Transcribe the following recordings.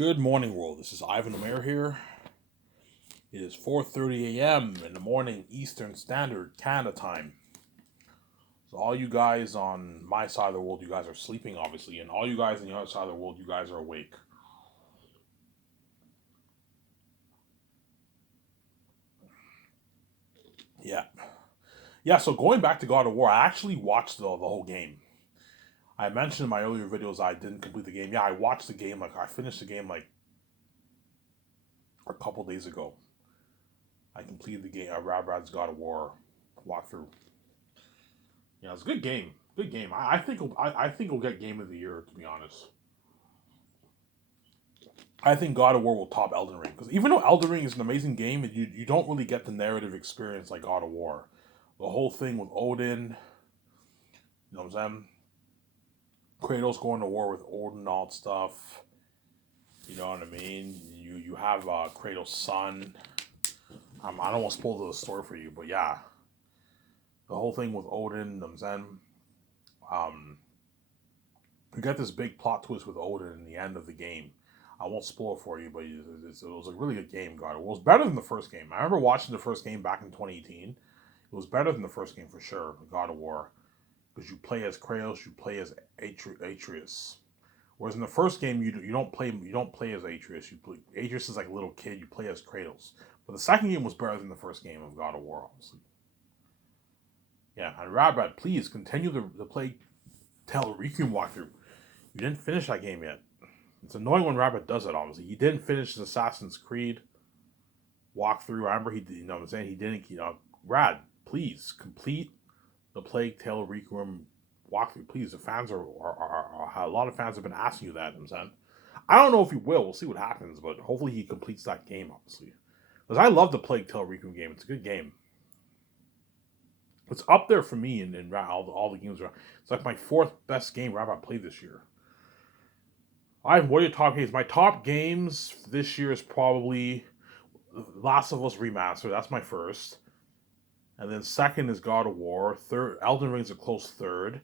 Good morning, world. This is Ivan the Mayor here. It is 4:30 a.m. in the morning, Eastern Standard Canada time. So all you guys on my side of the world, you guys are sleeping, obviously, and all you guys on the other side of the world, you guys are awake. Yeah, yeah. So going back to God of War, I actually watched the whole game. I mentioned in my earlier videos I didn't complete the game. Yeah, I watched the game. Like I finished the game like a couple days ago. I completed the game. Rad's God of War walkthrough. Yeah, it's a good game. Good game. I think it'll get Game of the Year, to be honest. I think God of War will top Elden Ring because even though Elden Ring is an amazing game, you don't really get the narrative experience like God of War. The whole thing with Odin, you know what I'm saying? Kratos going to war with Odin, all that stuff. You know what I mean? You have Kratos' son. I don't want to spoil the story for you, but yeah, the whole thing with Odin, you know what I'm saying? Um, you get this big plot twist with Odin in the end of the game. I won't spoil it for you, but it was a really good game. God, it was better than the first game. I remember watching the first game back in 2018. It was better than the first game for sure, God of War, because you play as Kratos, you play as Atreus. Whereas in the first game, you don't play as Atreus. Atreus is like a little kid. You play as Kratos. But the second game was better than the first game of God of War, obviously. Yeah, and Rabrad, please continue the play Tell Requiem walkthrough. You didn't finish that game yet. It's annoying when Rabbit does it, obviously. He didn't finish his Assassin's Creed walkthrough. I remember he did, you know what I'm saying? He didn't, Rad, please complete the Plague Tale Requiem walkthrough. Please, the fans a lot of fans have been asking you that, you know what I'm saying? I don't know if he will. We'll see what happens, but hopefully he completes that game, obviously. Because I love the Plague Tale Requiem game. It's a good game. It's up there for me in all the games. It's like my fourth best game I've played this year. What are your top games? My top games this year is probably Last of Us Remastered. That's my first. And then second is God of War. Third, Elden Ring's a close third.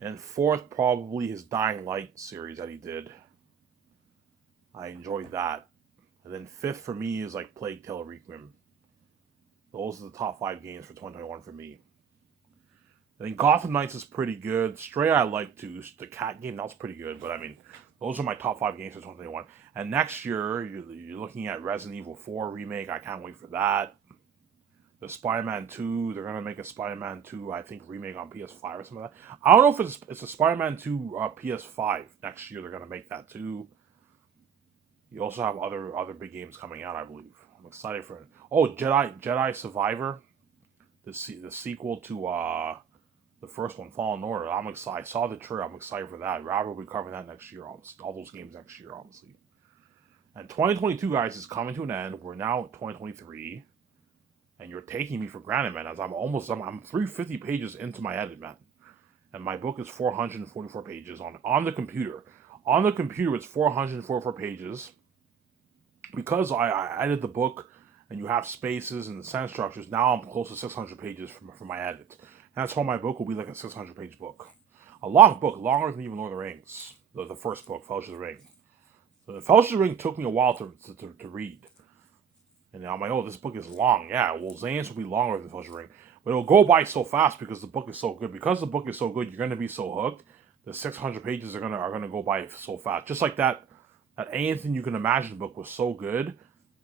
And fourth, probably his Dying Light series that he did. I enjoyed that. And then fifth for me is like Plague Tale Requiem. Those are the top five games for 2021 for me. I think Gotham Knights is pretty good. Stray I like too. The cat game, that's pretty good. But I mean, those are my top five games for 2021. And next year, you're looking at Resident Evil 4 remake. I can't wait for that. The Spider-Man 2, they're gonna make a Spider-Man 2, I think, remake on PS5 or something like that. I don't know if it's a Spider-Man 2 PS5 next year. They're gonna make that too. You also have other big games coming out, I believe. I'm excited for it. Oh, Jedi Survivor, the sequel to the first one, Fallen Order. I'm excited. I saw the trailer. I'm excited for that. Rob will be covering that next year. Obviously. All those games next year, obviously. And 2022, guys, is coming to an end. We're now at 2023, and you're taking me for granted, man. As I'm 350 pages into my edit, man, and my book is 444 pages on the computer. On the computer, it's 444 pages because I edited the book, and you have spaces and the sentence structures. Now I'm close to 600 pages for my edit. And that's why my book will be like a 600 page book. A long book, longer than even Lord of the Rings, the first book, Fellowship of the Ring. So the Fellowship of the Ring took me a while to read. And I'm like, oh, this book is long. Yeah, well, Zane's will be longer than Fellowship of the Ring. But it'll go by so fast because the book is so good. Because the book is so good, you're going to be so hooked. The 600 pages are gonna go by so fast. Just like that Anything You Can Imagine book was so good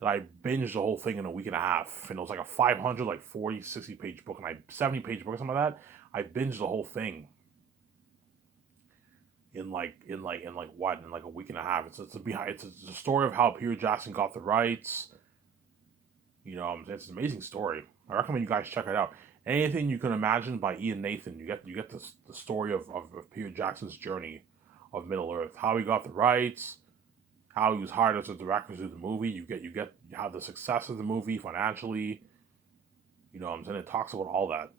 that I binged the whole thing in a week and a half. And it was like a 500, like 40, 60 page book, and 70 page book or something like that. I binged the whole thing in like a week and a half. It's a story of how Peter Jackson got the rights. It's an amazing story. I recommend you guys check it out. Anything You Can Imagine by Ian Nathan. You get the story of Peter Jackson's journey of Middle Earth, how he got the rights, how he was hired as a director to do the movie. You have the success of the movie financially. It talks about all that.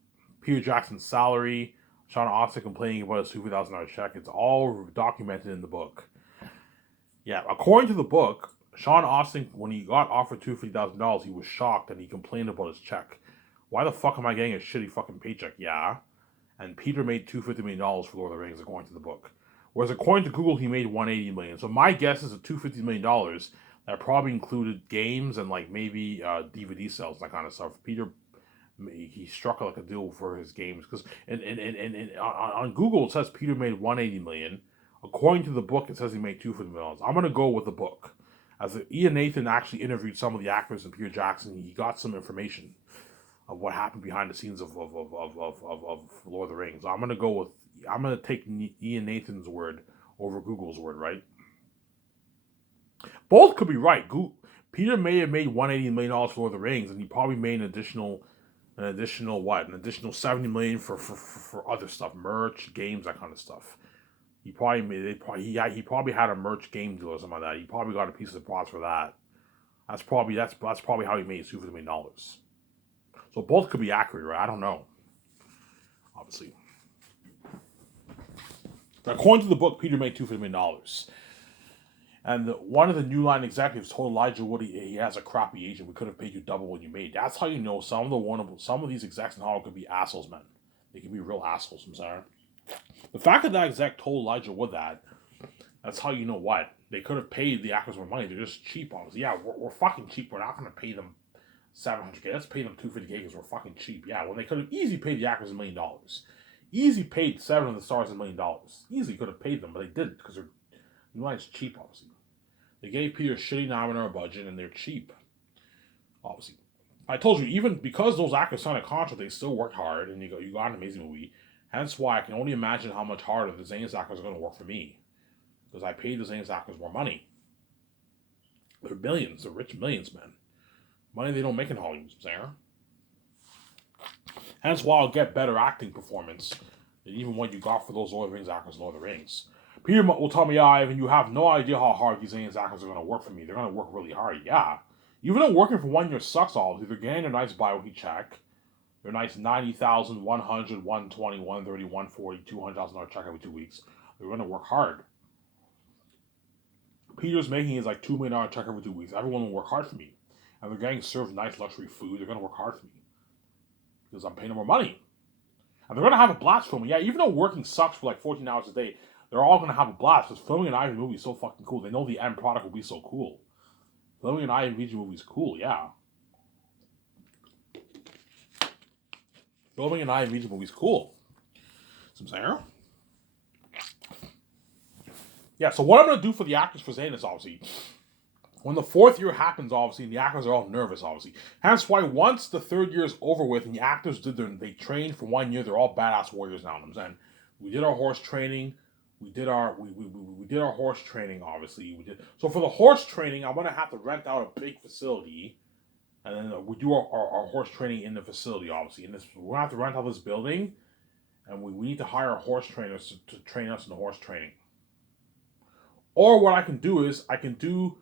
Peter Jackson's salary, Sean Austin complaining about his $2,000 check. It's all documented in the book. Yeah, according to the book, Sean Austin, when he got offered $250,000, he was shocked and he complained about his check. Why the fuck am I getting a shitty fucking paycheck? Yeah. And Peter made $250 million for Lord of the Rings, according to the book. Whereas according to Google, he made 180 million. So my guess is at $250 million, that probably included games and like maybe DVD sales, that kind of stuff. Peter, he struck like a deal for his games because and on Google it says Peter made 180 million. According to the book, it says he made $250 million. I'm gonna go with the book. As Ian Nathan actually interviewed some of the actors in Peter Jackson, he got some information of what happened behind the scenes of Lord of the Rings. I'm gonna take Ian Nathan's word over Google's word, right? Both could be right. Peter may have made $180 million for Lord of the Rings, and he probably made an additional $70 million for other stuff, merch, games, that kind of stuff. He probably had a merch game deal or something like that. He probably got a piece of the profits for that. That's probably how he made his $250 million. So both could be accurate, right? I don't know. Obviously. But according to the book, Peter made $250 million. And one of the New Line executives told Elijah Wood he has a crappy agent. We could have paid you double what you made. That's how you know some of these execs in Hollywood could be assholes, man. They can be real assholes, I'm sorry. The fact that exec told Elijah Wood that's how you know what. They could have paid the actors more money. They're just cheap, obviously. Yeah, we're fucking cheap. We're not going to pay them $700K. Let's pay them $250K because we're fucking cheap. Yeah, well, they could have easily paid the actors $1 million. Easy paid 7 of the stars $1 million. Easily could have paid them, but they didn't because New Line's cheap, obviously. They gave Peter a shitty $9 budget and they're cheap, obviously. I told you, even because those actors signed a contract, they still worked hard and you got an amazing movie. Hence why I can only imagine how much harder the Zane's actors are going to work for me. Because I paid the Zane's actors more money. They're millions. They're rich millions, man. Money they don't make in Hollywood, Sarah. Hence why I'll get better acting performance than even what you got for those Lord of the Rings actors in Lord of the Rings. Peter will tell me, Ivan, you have no idea how hard these Zane's actors are going to work for me. They're going to work really hard, yeah. Even though working for 1 year sucks, obviously, they're getting a nice bi-weekly check. They're nice 90,000, 100, 120, 130, 140, $200,000 check every 2 weeks. They're going to work hard. Peter's making his like $2 million check every 2 weeks. Everyone will work hard for me. And they're getting served nice luxury food. They're going to work hard for me. Because I'm paying them more money. And they're going to have a blast filming. Yeah, even though working sucks for like 14 hours a day, they're all going to have a blast. Because filming an Ivan movie is so fucking cool. They know the end product will be so cool. Filming an Ivan Vigi movie is cool, yeah. Filming an Ivan Vigi movie is cool. Some Sarah? Yeah, so what I'm going to do for the actors for Zane is obviously, when the 4th year happens, obviously, and the actors are all nervous, obviously. Hence why once the 3rd year is over with and the actors they trained for 1 year, they're all badass warriors now. I'm saying we did our horse training. We did our horse training, obviously. So for the horse training, I'm going to have to rent out a big facility. And then we do our horse training in the facility, obviously. We're going to have to rent out this building. And we need to hire horse trainers to train us in the horse training. Or what I can do is, when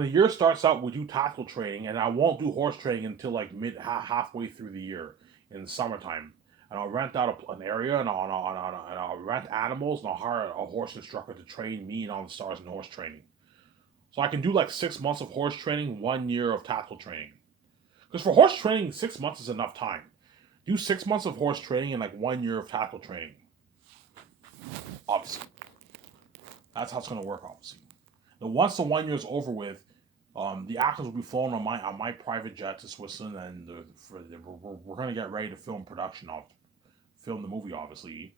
the year starts out, we do tactical training, and I won't do horse training until like halfway through the year in the summertime. And I'll rent out an area, and I'll rent animals, and I'll hire a horse instructor to train me and all the stars in horse training. So I can do like 6 months of horse training, 1 year of tactical training. Because for horse training, 6 months is enough time. Do 6 months of horse training and like 1 year of tactical training. Obviously. That's how it's going to work, obviously. Now, once the 1 year is over with, the actors will be flown on my private jet to Switzerland, and we're going to get ready to film production. I'll film the movie, obviously,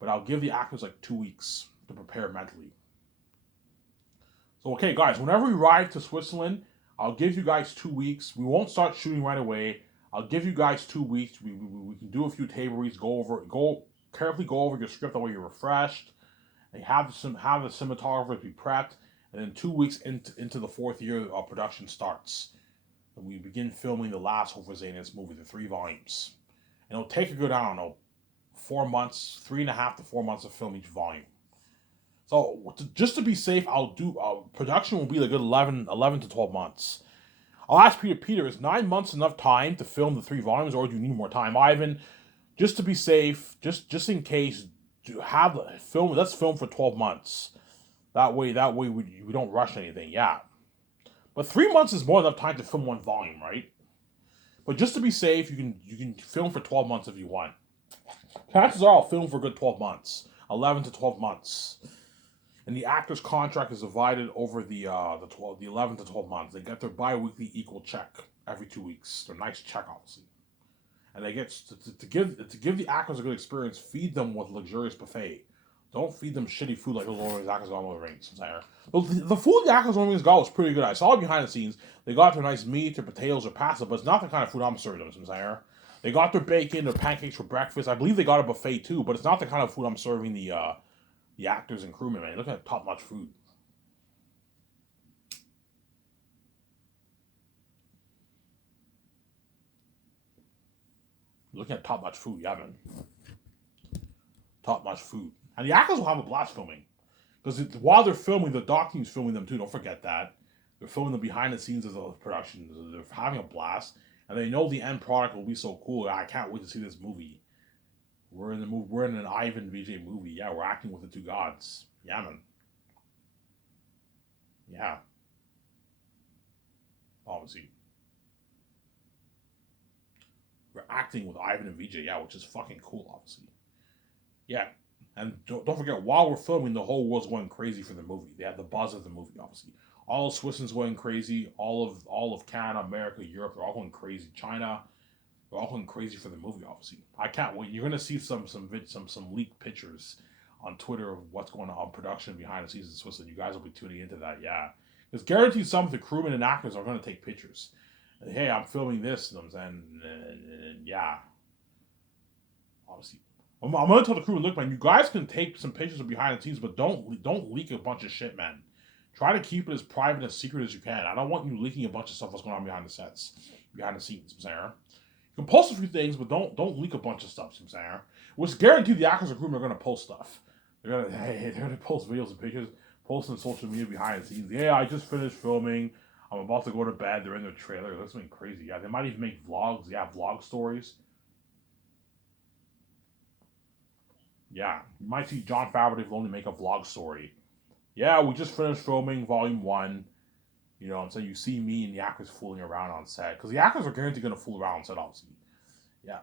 but I'll give the actors like 2 weeks to prepare mentally. So, okay, guys, whenever we arrive to Switzerland, I'll give you guys 2 weeks. We won't start shooting right away. I'll give you guys 2 weeks. We can do a few table reads, carefully go over your script that way you're refreshed, and have the cinematographers be prepped. And then 2 weeks into the 4th year, our production starts. And we begin filming the last Hofer Zane's movie, the 3 volumes. And it'll take a good, 4 months, 3.5 to 4 months to film each volume. So just to be safe, production will be a good 11 to 12 months. I'll ask Peter, is 9 months enough time to film the 3 volumes, or do you need more time? Ivan, just to be safe, just in case, let's film for 12 months. That way we don't rush anything, yeah. But 3 months is more than enough time to film 1 volume, right? But just to be safe, you can film for 12 months if you want. Chances are I'll film for a good 12 months. 11 to 12 months. And the actor's contract is divided over the 11 to 12 months. They get their bi-weekly equal check every 2 weeks. Their nice check, obviously. And they get to give the actors a good experience. Feed them with luxurious buffet. Don't feed them shitty food like those Lord of the actors on Lord of the Rings. The food the actors on the Rings got was pretty good. I saw it behind the scenes. They got their nice meat, their potatoes, their pasta, but it's not the kind of food I'm serving them. They got their bacon, their pancakes for breakfast. I believe they got a buffet too, but it's not the kind of food I'm serving the actors and crewmen. Man, look at top notch food. Looking at top notch food, yeah, man. Top notch food. And the actors will have a blast filming. Because while they're filming, the doc team's filming them too. Don't forget that. They're filming the behind the scenes of the production. They're having a blast. And they know the end product will be so cool. I can't wait to see this movie. We're in the movie. We're in an Ivan VJ movie. Yeah, we're acting with the two gods. Yeah, man. Yeah. Obviously. We're acting with Ivan and VJ. Yeah, which is fucking cool, obviously. Yeah. And don't forget, while we're filming, the whole world's going crazy for the movie. They have the buzz of the movie, obviously. All of Switzerland's going crazy. All of Canada, America, Europe, they're all going crazy. China, they're all going crazy for the movie, obviously. I can't wait. You're gonna see some leaked pictures on Twitter of what's going on production behind the scenes in Switzerland. You guys will be tuning into that, yeah. Because guaranteed some of the crewmen and actors are gonna take pictures. And, hey, I'm filming this, and yeah, obviously. I'm gonna tell the crew, look, man, you guys can take some pictures of behind the scenes, but don't leak a bunch of shit, man. Try to keep it as private and secret as you can. I don't want you leaking a bunch of stuff that's going on behind the sets, behind the scenes, Sarah. You can post a few things, but don't leak a bunch of stuff, Sarah. Which guaranteed the actors and crewmen are gonna post stuff. They're gonna post videos and pictures, post on social media behind the scenes. Yeah, I just finished filming. I'm about to go to bed. They're in their trailer. That's something crazy. Yeah, they might even make vlogs. Yeah, vlog stories. Yeah, you might see Jon Favreau only make a vlog story. Yeah, we just finished filming Volume 1. You know, and so you see me and the actors fooling around on set. Because the actors are guaranteed going to fool around on set, obviously. Yeah.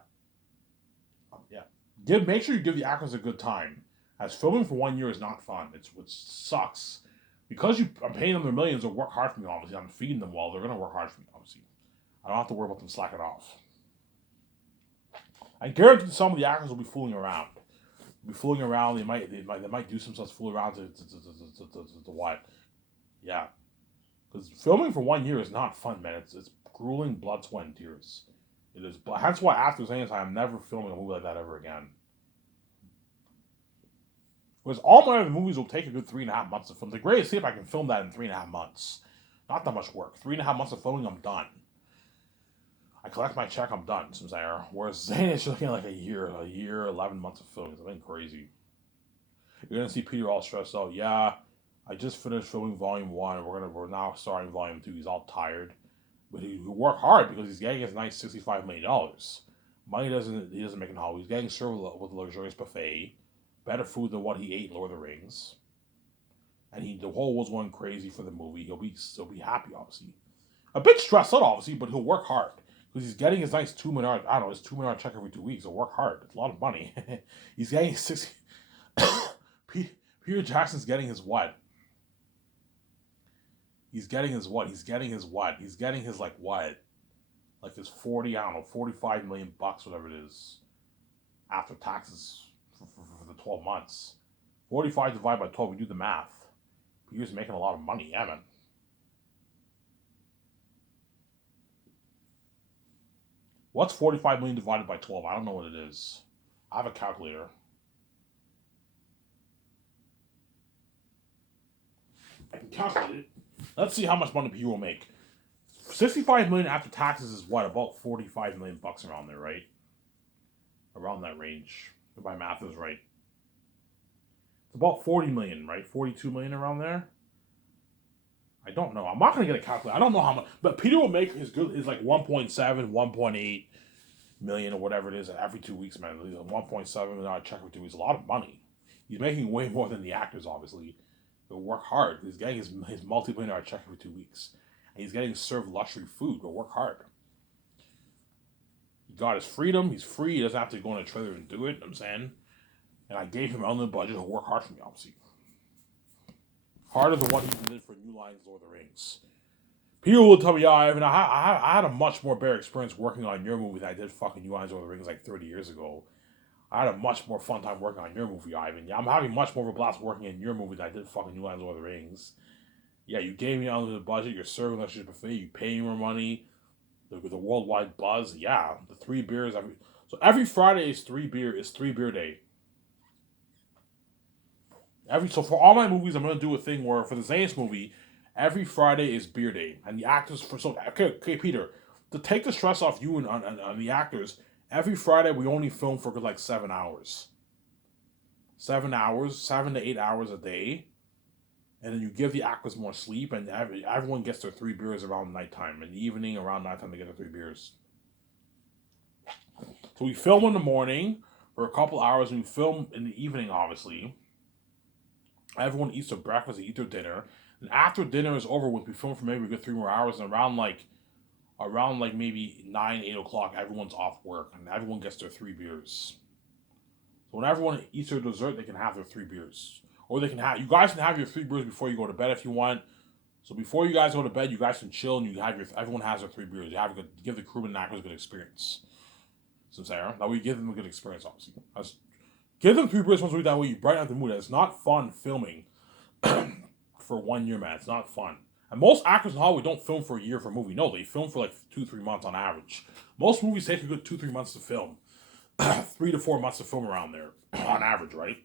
Yeah. Make sure you give the actors a good time. As filming for 1 year is not fun. It sucks. Because I'm paying them their millions to work hard for me, obviously. I'm feeding them well. They're going to work hard for me, obviously. I don't have to worry about them slacking off. I guarantee some of the actors will be fooling around. They might do some stuff to fool around to what? Yeah, because filming for 1 year is not fun, man. It's grueling, blood, sweat, and tears. It is. But that's why after saying this, I'm never filming a movie like that ever again. Because all my other movies will take a good 3.5 months to film. The greatest see if I can film that in 3.5 months. Not that much work. 3.5 months of filming, I'm done. I collect my check, I'm done. Whereas Zane is looking at like a year, 11 months of filming. It's been crazy. You're gonna see Peter all stressed out. Yeah, I just finished filming Volume 1. We're now starting Volume 2. He's all tired, but he worked hard because he's getting his nice $65 million. Money he doesn't make it home. He's getting served with a luxurious buffet, better food than what he ate in Lord of the Rings, and the whole world's going crazy for the movie. He'll be happy, obviously. A bit stressed out, obviously, but he'll work hard. Because he's getting his nice $2 million, I don't know, his $2 million check every 2 weeks. He'll work hard. It's a lot of money. He's getting 60. Peter Jackson's getting his what? He's getting his what? He's getting his what? He's getting his like what? Like his 40, I don't know, 45 million bucks, whatever it is, after taxes for the 12 months. 45 divided by 12, we do the math. Peter's making a lot of money, yeah, man. What's 45 million divided by 12? I don't know what it is. I have a calculator. I can calculate it. Let's see how much money Peter will make. 65 million after taxes is what? About 45 million bucks around there, right? Around that range. If my math is right. It's about 40 million, right? 42 million around there. I don't know. I'm not gonna get a calculator. I don't know how much, but Peter will make his like 1.7, 1.8 million or whatever it is every 2 weeks, man. 1.7 million check every 2 weeks. A lot of money. He's making way more than the actors, obviously. He'll work hard. He's getting his multi-million check every 2 weeks. And he's getting served luxury food. He'll work hard. He got his freedom. He's free. He doesn't have to go in a trailer and do it. You know what I'm saying? And I gave him unlimited budget to work hard for me, obviously. Harder than what he did for New Lines Lord of the Rings. People will tell me, yeah, I had a much more better experience working on your movie than I did fucking New Lines Lord of the Rings like 30 years ago. I had a much more fun time working on your movie, Ivan. Yeah, I'm having much more of a blast working in your movie than I did fucking New Lines Lord of the Rings. Yeah, you gave me unlimited budget, you're serving us your buffet, you pay me more money, the worldwide buzz, yeah, the 3 beers every Friday is three beer day. So for all my movies, I'm gonna do a thing where for the Zane's movie, every Friday is beer day, and the actors okay Peter, to take the stress off you and on the actors, every Friday we only film for like 7 hours, 7 hours, 7 to 8 hours a day, and then you give the actors more sleep, and everyone gets their 3 beers around nighttime. In the evening, around nighttime, they get their 3 beers. So we film in the morning for a couple hours, and we film in the evening, obviously. Everyone eats their breakfast, they eat their dinner. And after dinner is over with, we film for maybe a good 3 more hours, and around maybe 9, 8 o'clock, everyone's off work, and everyone gets their 3 beers. So when everyone eats their dessert, they can have their 3 beers. Or you guys can have your 3 beers before you go to bed if you want. So before you guys go to bed, you guys can chill and everyone has their 3 beers. Give the crew and actors a good experience. So Sarah, that way you give them a good experience, obviously. Give them 3 beers once a week, that way you brighten up the mood. It's not fun filming for 1 year, man. It's not fun. And most actors in Hollywood don't film for a year for a movie. No, they film for like 2-3 months on average. Most movies take a good 2-3 months to film. 3 to 4 months to film around there on average, right?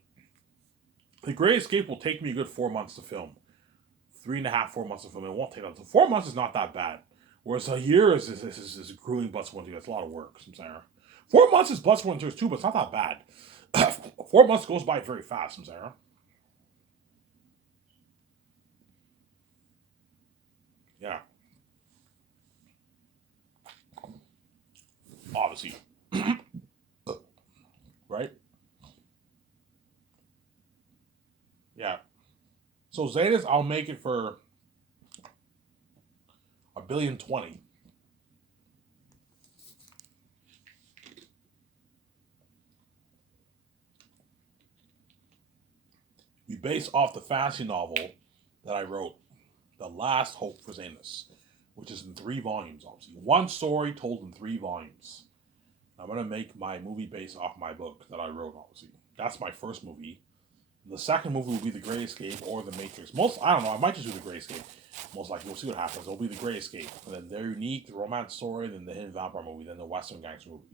The Great Escape will take me a good 4 months to film. 3.5, 4 months to film. It won't take that. So 4 months is not that bad. Whereas a year is a grueling Butts Winter. That's a lot of work, I'm saying. 4 months is Butts Winters too, but it's not that bad. 4 months goes by very fast, I'm saying. Yeah. Obviously. Right? Yeah. So Zetas, I'll make it for $1,020,000,000. We base off the fantasy novel that I wrote, The Last Hope for Zanus, which is in 3 volumes, obviously. One story told in 3 volumes. I'm gonna make my movie based off my book that I wrote, obviously. That's my first movie. The second movie will be The Great Escape or The Matrix. I don't know, I might just do The Great Escape. Most likely, we'll see what happens. It'll be The Great Escape. And then They're Unique, the romance story, then the Hidden Vampire movie, then the Western Gangster movie.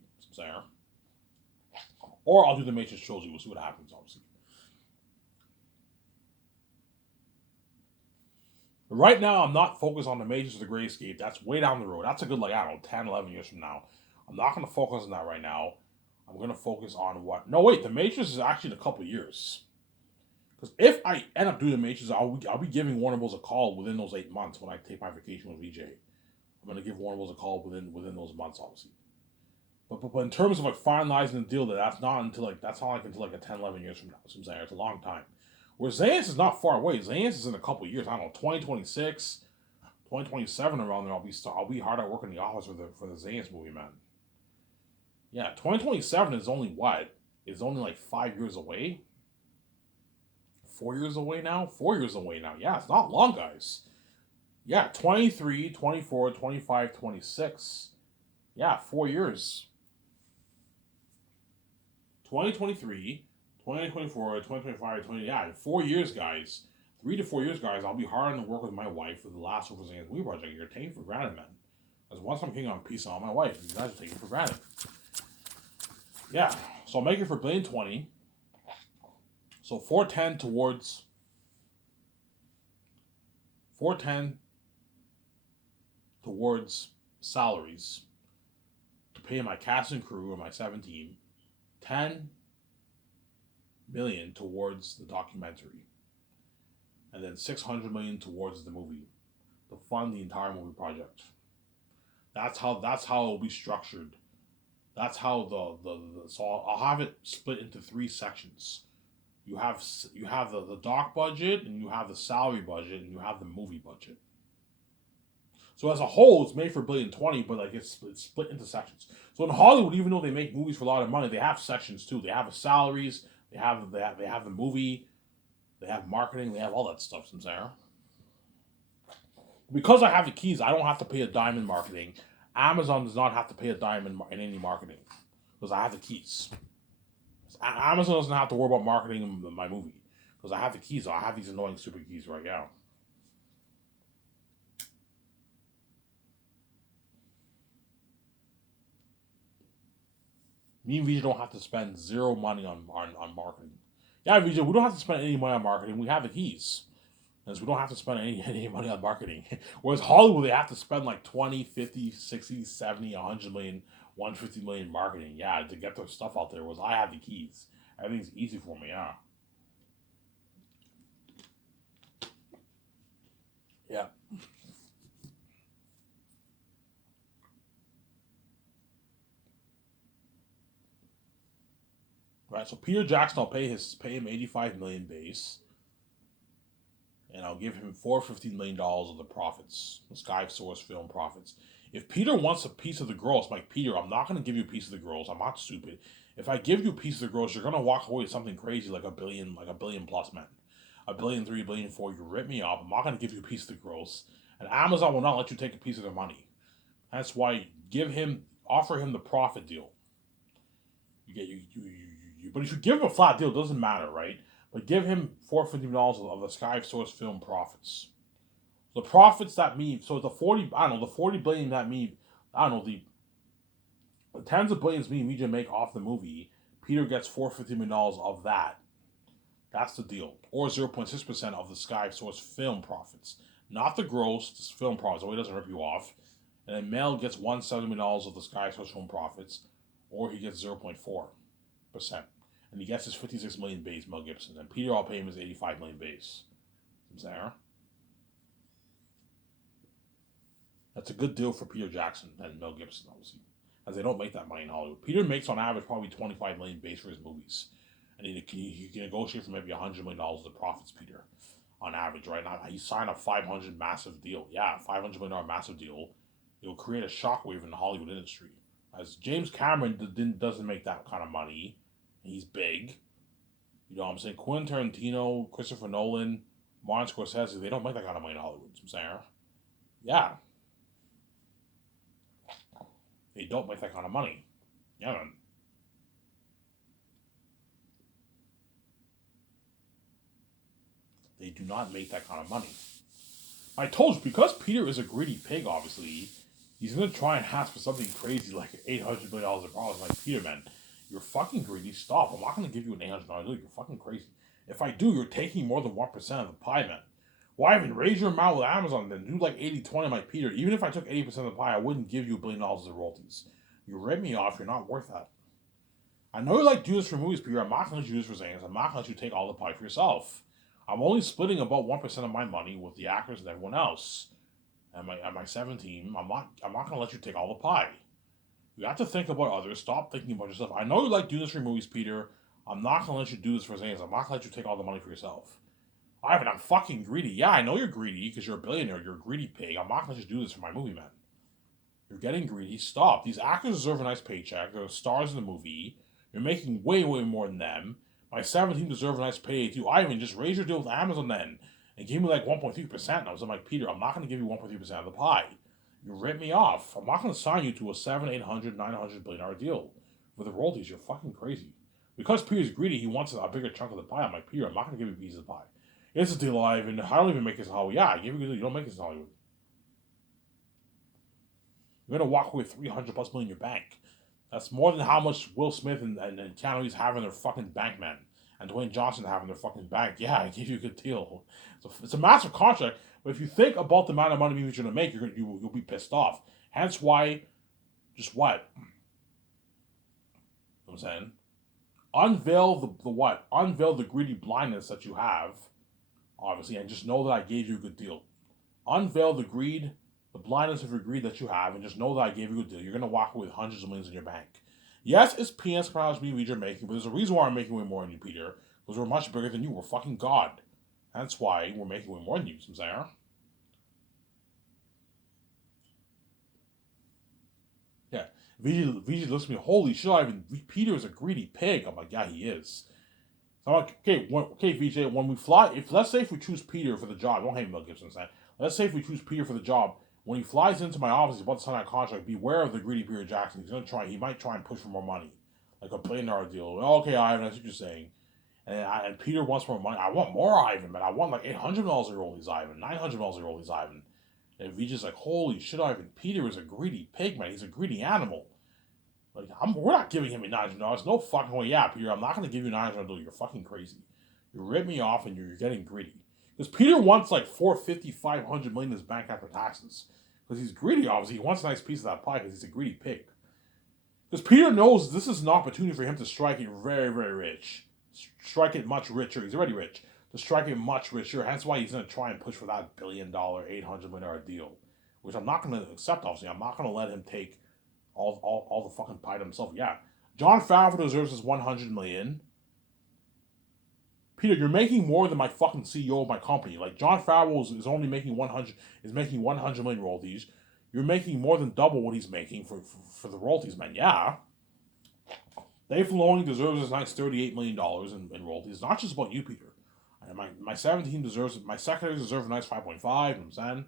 Or I'll do The Matrix trilogy. We'll see what happens, obviously. But right now, I'm not focused on The Matrix or The Great Escape. That's way down the road. That's a good, I don't know, 10, 11 years from now. I'm not going to focus on that right now. I'm going to focus on what... No, wait, The Matrix is actually in a couple years. Because if I end up doing The Matrix, I'll be giving Warner Bros. A call within those 8 months when I take my vacation with VJ. I'm going to give Warner Bros. A call within those months, obviously. But in terms of finalizing the deal, that's not until like 10, 11 years from now. So I'm saying it's a long time. Where Zayas is not far away. Zayas is in a couple years. I don't know, 2026, 2027 around there. I'll be hard at work in the office for the Zayas movie, man. Yeah, 2027 is only what? It's only like 5 years away. 4 years away now? 4 years away now. Yeah, it's not long, guys. Yeah, 23, 24, 25, 26. Yeah, 4 years. 2023, 2024, 2025, 20. Yeah, 4 years, guys. 3 to 4 years, guys. I'll be hard on the work with my wife for the last Overseas movie project. You're taking for granted, man. As once I'm king on peace on my wife, you guys are taking for granted. Yeah, so I'll make it for $1,020,000,000. So 410 towards salaries to pay my cast and crew and my 17. 10 million towards the documentary, and then 600 million towards the movie to fund the entire movie project. That's how it'll be structured. That's how so I'll have it split into 3 sections. You have the doc budget, and you have the salary budget, and you have the movie budget. So as a whole, it's made for $1,020,000,000, but it's split into sections. So in Hollywood, even though they make movies for a lot of money, they have sections too. They have salaries, They have the movie, they have marketing, they have all that stuff. Some Sarah. Because I have the keys, I don't have to pay a dime in marketing. Amazon does not have to pay a dime in any marketing because I have the keys. Amazon doesn't have to worry about marketing my movie because I have the keys. I have these annoying stupid keys right now. Me and Vijay don't have to spend zero money on marketing. Yeah, Vijay, we don't have to spend any money on marketing. We have the keys. Because we don't have to spend any money on marketing. Whereas Hollywood, they have to spend like 20, 50, 60, 70, 100 million, 150 million marketing. Yeah, to get their stuff out there. Whereas I have the keys. Everything's easy for me, yeah. Yeah. Right, so Peter Jackson, I'll pay him 85 million base. And I'll give him $415 million of the profits, the Sky Source film profits. If Peter wants a piece of the gross, like Peter, I'm not going to give you a piece of the gross. I'm not stupid. If I give you a piece of the gross, you're going to walk away with something crazy like a billion plus, man. A billion three, a billion four. You rip me off. I'm not going to give you a piece of the gross. And Amazon will not let you take a piece of their money. That's why offer him the profit deal. You get you but if you give him a flat deal, it doesn't matter, right? But give him $450 of the Sky Source film profits. The profits that mean so the 40 I don't know the 40 billion that mean I don't know the tens of billions me and Media make off the movie. Peter gets $450 million of that. That's the deal, or 0.6% of the Sky Source film profits, not the gross. This film profits. So he doesn't rip you off. And then Mel gets $170 of the Sky Source film profits, or he gets 0.4%, and he gets his 56 million base. Mel Gibson and Peter, I'll pay him his 85 million base. Sarah. That's a good deal for Peter Jackson and Mel Gibson, obviously, as they don't make that money in Hollywood. Peter makes on average probably 25 million base for his movies, and he can negotiate for maybe $100 million of profits. Peter, on average, right now he signed a 500 massive deal. Yeah, $500 million massive deal. It'll create a shockwave in the Hollywood industry. As James Cameron doesn't make that kind of money, he's big. You know what I'm saying? Quentin Tarantino, Christopher Nolan, Martin Scorsese, they don't make that kind of money in Hollywood. I'm saying, yeah, they don't make that kind of money. Yeah, man. They do not make that kind of money. I told you, because Peter is a greedy pig, obviously, he's going to try and ask for something crazy like $800 million of dollars. Like, Peter, man, you're fucking greedy. Stop. I'm not going to give you an $800 deal. You're fucking crazy. If I do, you're taking more than 1% of the pie, man. Why even raise your amount with Amazon, then do like 80-20 like Peter? Even if I took 80% of the pie, I wouldn't give you $1 billion of royalties. You rip me off. You're not worth that. I know you like to do this for movies, Peter. I'm not going to do this for Zans. I'm not going to let you take all the pie for yourself. I'm only splitting about 1% of my money with the actors and everyone else. And my 17, I'm not going to let you take all the pie. You have to think about others. Stop thinking about yourself. I know you like doing this for movies, Peter. I'm not going to let you do this for Zans. I'm not going to let you take all the money for yourself. Ivan, I'm fucking greedy. Yeah, I know you're greedy because you're a billionaire. You're a greedy pig. I'm not going to just do this for my movie, man. You're getting greedy. Stop. These actors deserve a nice paycheck. They're stars in the movie. You're making way, way more than them. My 17 deserve a nice pay too. Ivan, just raise your deal with Amazon then. And give me like 1.3%. And I was like, Peter, I'm not going to give you 1.3% of the pie. You rip me off. I'm not going to sign you to a 7, 800, 900 billion dollar deal with the royalties. You're fucking crazy. Because Peter's greedy, he wants a bigger chunk of the pie. I'm like, Peter, I'm not going to give you a piece of the pie. It's a deal, Ivan. I don't even make this in Hollywood. Yeah, I give you a deal. You don't make this in Hollywood. You're going to walk away with 300 plus million in your bank. That's more than how much Will Smith and Keanu Reeves have in their fucking bank, man. And Dwayne Johnson have in their fucking bank. Yeah, I gave you a good deal. It's a massive contract, but if you think about the amount of money you're going to make, you'll be pissed off. Hence why, just what? You know what I'm saying? Unveil the what? Unveil the greedy blindness that you have, obviously, and just know that I gave you a good deal. Unveil the greed, the blindness of your greed that you have, and just know that I gave you a good deal. You're going to walk away with hundreds of millions in your bank. Yes, it's peanuts compared to me you're making, but there's a reason why I'm making way more than you, Peter. Because we're much bigger than you. We're fucking God. That's why we're making way more than you, Samsara. Yeah. VG looks at me, holy shit, Peter is a greedy pig. I'm like, yeah, he is. So I'm like, okay, VJ, when we fly, let's say if we choose Peter for the job, don't hate Mel Gibson saying. Let's say if we choose Peter for the job, when he flies into my office, he's about to sign that contract. Beware of the greedy Peter Jackson. He might try and push for more money, like a $1 billion deal. Well, okay, Ivan, that's what you're saying. And Peter wants more money. I want more, Ivan, man. I want like $800 a roll, Ivan, $900 a roll, Ivan. And VJ's like, holy shit, Ivan. Peter is a greedy pig, man. He's a greedy animal. Like, we're not giving him $900. No fucking way. Yeah, Peter, I'm not going to give you $900. You're fucking crazy. You rip me off and you're getting greedy. Because Peter wants like 450, 500 million in his bank after taxes. Because he's greedy, obviously. He wants a nice piece of that pie because he's a greedy pig. Because Peter knows this is an opportunity for him to strike it very, very rich. Strike it much richer. He's already rich. To strike it much richer. Hence why he's going to try and push for that $1 billion, $800 million deal. Which I'm not going to accept, obviously. I'm not going to let him take all the fucking pie to himself. Yeah. Jon Favreau deserves his $100 million. Peter, you're making more than my fucking CEO of my company. Like, Jon Favreau is only making 100 million royalties. You're making more than double what he's making for the royalties, man. Yeah. Dave Filoni deserves his nice $38 million in royalties. It's not just about you, Peter. And my 17 deserves, my secretaries deserve a nice 5.5, you know what I'm saying?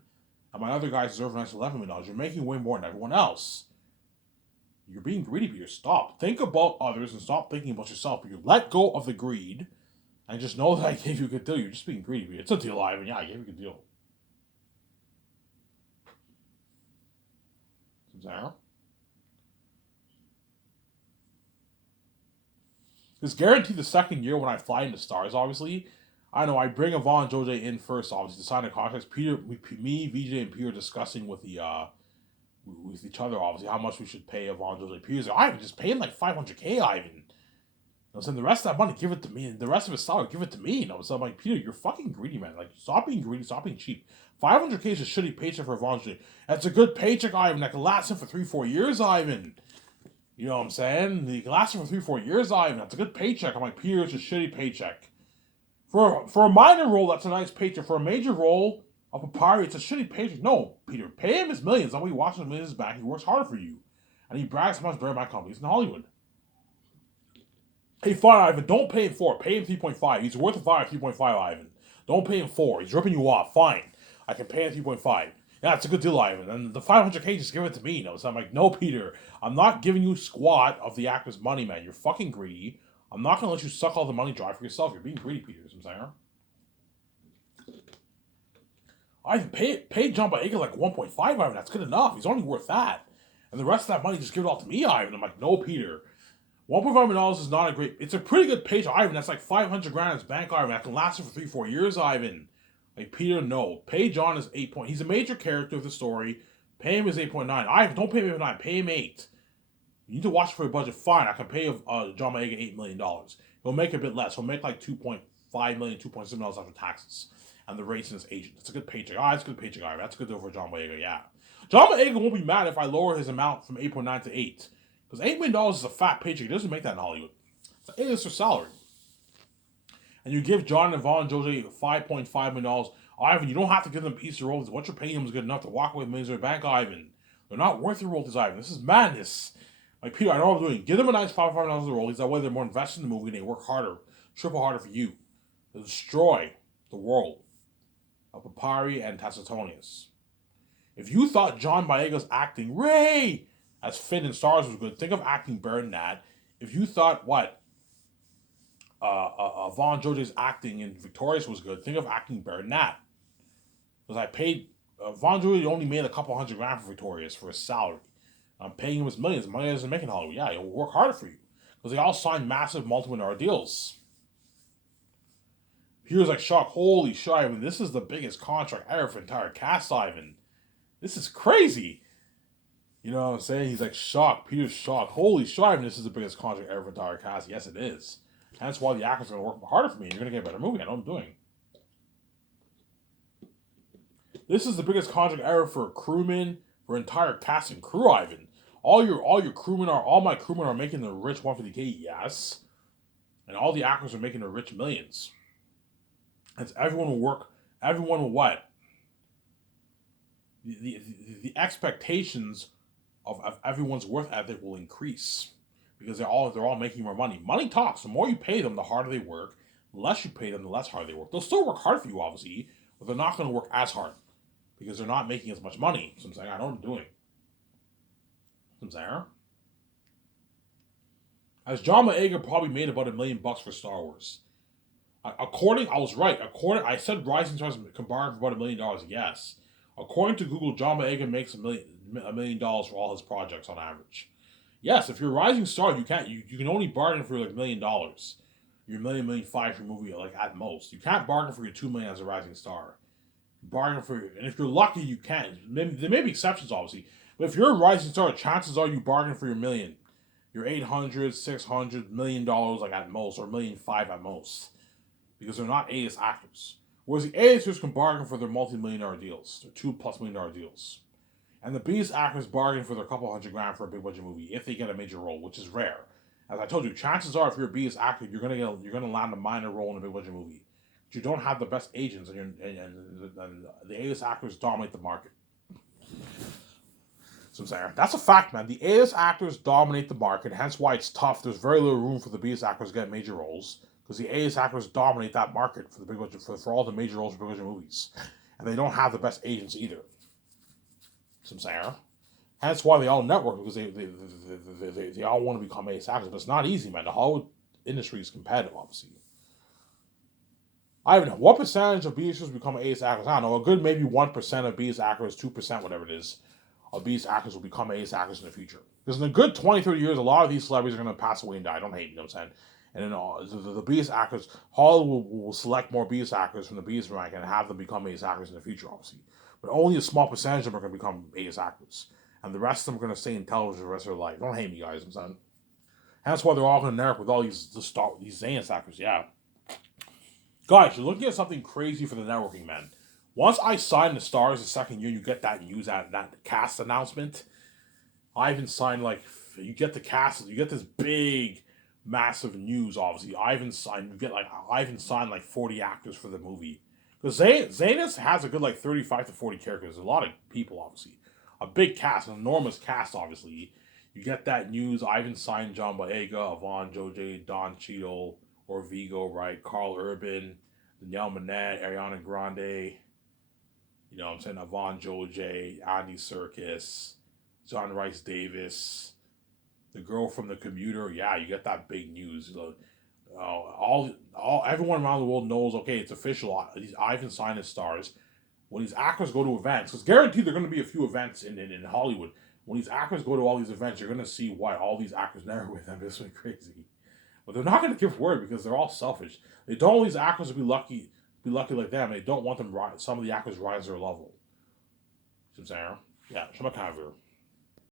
And my other guys deserve a nice $11 million. You're making way more than everyone else. You're being greedy, Peter. Stop. Think about others and stop thinking about yourself. You let go of the greed and just know that I gave you a good deal. You're just being greedy, Peter. It's a deal, Ivan. Yeah, I gave you a good deal. Sarah? It's guaranteed the second year when I fly into stars, obviously. I know I bring Yvonne Jose in first, obviously, to sign a contract. Me, VJ, and Peter discussing with each other, obviously, how much we should pay Yvonne Jose. Peter's like, Ivan, just pay him like $500K, Ivan. You know, so the rest of that money, give it to me. And the rest of his salary, give it to me. You know, so I'm like, Peter, you're fucking greedy, man. Like, stop being greedy, stop being cheap. $500K is a shitty paycheck for Yvonne Jose. That's a good paycheck, Ivan. That can last him for 3-4 years, Ivan. You know what I'm saying? He can last him for 3-4 years, Ivan. That's a good paycheck. I'm like, Peter, it's a shitty paycheck. For a minor role, that's a nice paycheck. For a major role of a pirate, it's a shitty paycheck. No, Peter, pay him his millions. I'm going to be watching his millions back. He works hard for you. And he brags how much better my company is in Hollywood. Hey, fine, Ivan, don't pay him 4. Pay him 3.5. He's worth a 3.5, Ivan. Don't pay him 4. He's ripping you off. Fine. I can pay him 3.5. Yeah, it's a good deal, Ivan. And the 500K, just give it to me. You know? So I'm like, no, Peter. I'm not giving you squat of the actor's money, man. You're fucking greedy. I'm not going to let you suck all the money dry for yourself. You're being greedy, Peter. You know what I'm saying? Ivan, pay John Boyega like 1.5, Ivan. That's good enough. He's only worth that. And the rest of that money, just give it all to me, Ivan. I'm like, no, Peter. $1.5 million is not a great... It's a pretty good paycheck, Ivan. That's like 500 grand in his bank, Ivan. That can last him for 3-4 years, Ivan. Like, Peter, no. Pay John his 8 point. He's a major character of the story. Pay him his 8.9. Ivan, don't pay him 8.9. Pay him 8. You need to watch for your budget. Fine, I can pay John Boyega $8 million. He'll make a bit less. He'll make like $2.5 million, $2.7 million after taxes. And the rates in his agent. It's a good paycheck. It's a good paycheck, Ivan. That's a good deal for John Boyega, yeah. John Boyega won't be mad if I lower his amount from 8.9 to 8. Because $8 million is a fat paycheck. He doesn't make that in Hollywood. It's an A-lister salary. And you give John and Yvonne Jose $5.5 million. Ivan, you don't have to give them a piece of royalties. What you're paying them is good enough to walk away with millions in their bank, Ivan. They're not worth your royalties, Ivan. This is madness. Like, Peter, I know what I'm doing. Give them a nice $5 million of royalties. That way they're more invested in the movie and they work harder, triple harder for you. To destroy the world of Papyri and Tacitonius. If you thought John Boyega's acting, Ray, as Finn in Stars was good, think of acting better than that. If you thought, Yvonne Jose's acting in Victorious was good, think of acting better than that. Because I paid, Yvonne Jose only made a couple $100,000 for Victorious for his salary. I'm paying him his millions. Money doesn't make in Hollywood. Yeah, he'll work harder for you. Because they all signed massive multi-million-dollar deals. He was like, shocked. Holy shit, Ivan, this is the biggest contract ever for entire cast, Ivan. This is crazy. You know what I'm saying? He's like shocked. Peter's shocked. Holy shit, Ivan, this is the biggest contract ever for entire cast. Yes, it is. That's why the actors are going to work harder for me. You're going to get a better movie. I know what I'm doing. This is the biggest contract ever for crewmen, for entire cast and crew, Ivan. All my crewmen are making the rich 150K, yes. And all the actors are making the rich millions. And everyone will work, everyone will what? The expectations of everyone's worth ethic will increase. Because they're all making more money. Money talks. The more you pay them, the harder they work. The less you pay them, the less hard they work. They'll still work hard for you, obviously, but they're not going to work as hard because they're not making as much money. So I'm saying, I know what I'm doing. I'm saying, as John Boyega probably made about $1 million for Star Wars. I was right. I said Rising Stars can bargain for about $1 million. Yes, according to Google, John Boyega makes $1 million for all his projects on average. Yes, if you're a rising star, you can only bargain for like $1 million. Your million five for your movie like at most. You can't bargain for your 2 million as a rising star. Bargain for and if you're lucky, you can. There may be exceptions, obviously, but if you're a rising star, chances are you bargain for your million, your 800, 600 million dollars like at most, or $1.5 million at most, because they're not A-list actors. Whereas the A-listers can bargain for their multi-million-dollar deals, their $2+ million deals. And the B actors bargain for their couple $100,000 for a big budget movie if they get a major role, which is rare. As I told you, chances are if you're a B actor, you're gonna land a minor role in a big budget movie. But you don't have the best agents, and the A-list actors dominate the market. So I'm saying that's a fact, man. The A-list actors dominate the market, hence why it's tough. There's very little room for the B actors to get major roles because the A-list actors dominate that market for the big budget for all the major roles for big budget movies, and they don't have the best agents either. So I'm saying. Hence why they all network because they all want to become A-list actors, but it's not easy, man. The Hollywood industry is competitive, obviously. I don't know what percentage of B-listers become A-list actors. I don't know. A good maybe 1% of B-list actors, 2%, whatever it is, of B-list actors will become A-list actors in the future. Because in a good 20, 30 years, a lot of these celebrities are going to pass away and die. Don't hate me, you know what I'm saying? And then the B-list actors, Hollywood will select more B-list actors from the B-list rank and have them become A-list actors in the future, obviously. But only a small percentage of them are going to become A-list actors. And the rest of them are going to stay in television the rest of their life. Don't hate me, guys, I'm saying. And that's why they're all going to network with all these A-list actors, yeah. Guys, you're looking at something crazy for the networking, man. Once I sign the stars the second year, you get that news, that cast announcement. Ivan signed you get the cast, you get this big, massive news. Obviously, Ivan signed 40 actors for the movie. Because Zanus has a good 35 to 40 characters. A lot of people, obviously, a big cast, an enormous cast. Obviously, you get that news. Ivan signed John Boyega, Yvonne Joj, Don Cheadle, or Vigo, right? Carl Urban, Danielle Minette, Ariana Grande. You know what I'm saying? Yvonne Joj, Andy Serkis, John Rice Davis, the girl from The Commuter. Yeah, you get that big news. Everyone around the world knows. Okay, it's official. These Ivan signed his stars. When these actors go to events, because guaranteed there are going to be a few events in Hollywood. When these actors go to all these events, you're going to see why all these actors never with them. It's really crazy. But they're not going to give word because they're all selfish. They don't want these actors to be lucky like them. They don't want some of the actors rise their level. See what I'm saying? Yeah, Shema Kaver.